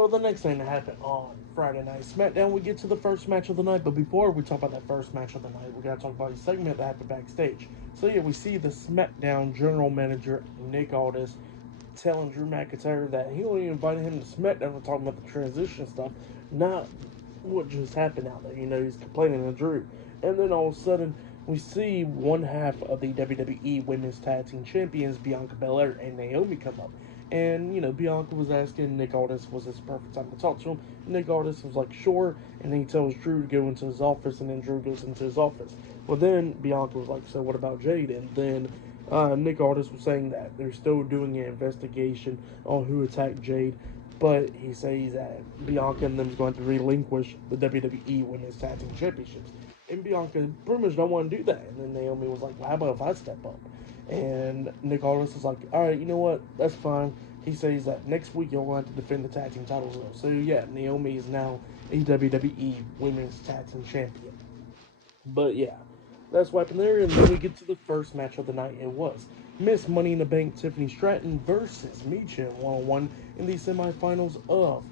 So the next thing that happened on Friday Night SmackDown, we get to the first match of the night. But before we talk about that first match of the night, we gotta talk about a segment that happened backstage. So yeah, we see the SmackDown general manager Nick Aldis telling Drew McIntyre that he only invited him to SmackDown to talk about the transition stuff, not what just happened out there. He's complaining to Drew. And then all of a sudden, we see one half of the WWE Women's Tag Team Champions, Bianca Belair and Naomi, come up. And, Bianca was asking Nick Aldis was this perfect time to talk to him. Nick Aldis was like, sure. And then he tells Drew to go into his office, and then Drew goes into his office. Well, then Bianca was like, so what about Jade? And then Nick Aldis was saying that they're still doing an investigation on who attacked Jade, but he says that Bianca and them is going to relinquish the WWE Women's Tag Team Championships. And Bianca pretty much don't want to do that. And then Naomi was like, well, how about if I step up? And Nick Aldis is like, all right, you know what? That's fine. He says that next week you're going to defend the tag team titles. So yeah, Naomi is now a WWE Women's Tag Team Champion. But yeah, that's what happened there. And then we get to the first match of the night. It was Miss Money in the Bank Tiffany Stratton versus Michin one-on-one in the semifinals of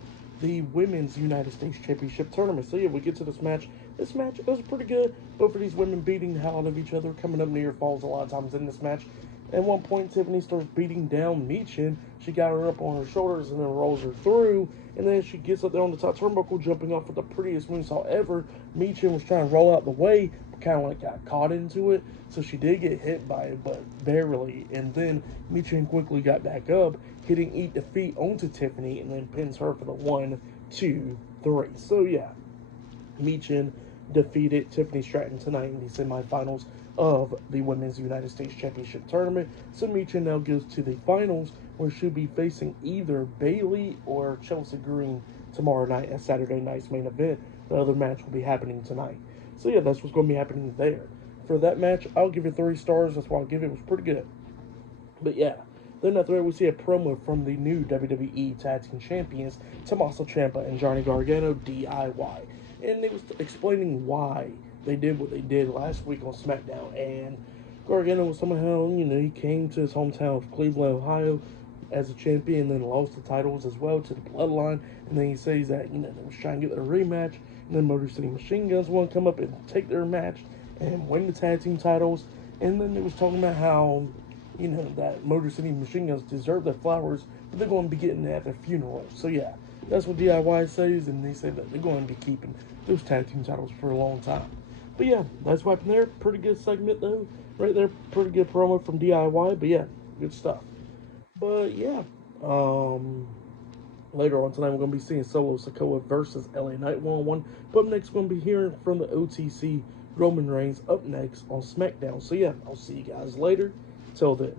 the Women's United States Championship Tournament. So yeah, we get to this match. This match was pretty good. Both of these women beating the hell out of each other, coming up near falls a lot of times in this match. At one point, Tiffany starts beating down Michin. She got her up on her shoulders and then rolls her through. And then she gets up there on the top turnbuckle, jumping off with the prettiest moonsault ever. Michin was trying to roll out the way, but kind of like got caught into it. So she did get hit by it, but barely. And then Michin quickly got back up, hitting Eat Defeat onto Tiffany, and then pins her for the 1, 2, 3. So yeah, Michin defeated Tiffany Stratton tonight in the semifinals of the Women's United States Championship Tournament. So Michin now goes to the finals, where she'll be facing either Bayley or Chelsea Green tomorrow night at Saturday night's main event. The other match will be happening tonight. So yeah, that's what's going to be happening there. For that match, I'll give it 3 stars. That's why I'll give it. It was pretty good. But yeah, then after that, we see a promo from the new WWE Tag Team Champions, Tommaso Ciampa and Johnny Gargano, DIY. And they was explaining why they did what they did last week on SmackDown. And Gargano was somehow, he came to his hometown of Cleveland, Ohio as a champion, and then lost the titles as well to the Bloodline. And then he says that, they was trying to get their rematch, and then Motor City Machine Guns want to come up and take their match and win the tag team titles. And then they was talking about how, that Motor City Machine Guns deserve their flowers, but they're going to be getting it at their funeral. So yeah, that's what DIY says, and they say that they're going to be keeping those tag team titles for a long time. But yeah, that's what happened there. Pretty good segment though, right there. Pretty good promo from DIY. But yeah, good stuff. But yeah, later on tonight we're going to be seeing Solo Sikoa versus LA Knight one-on-one. But next we're going to be hearing from the OTC Roman Reigns up next on SmackDown. So yeah, I'll see you guys later. Till then.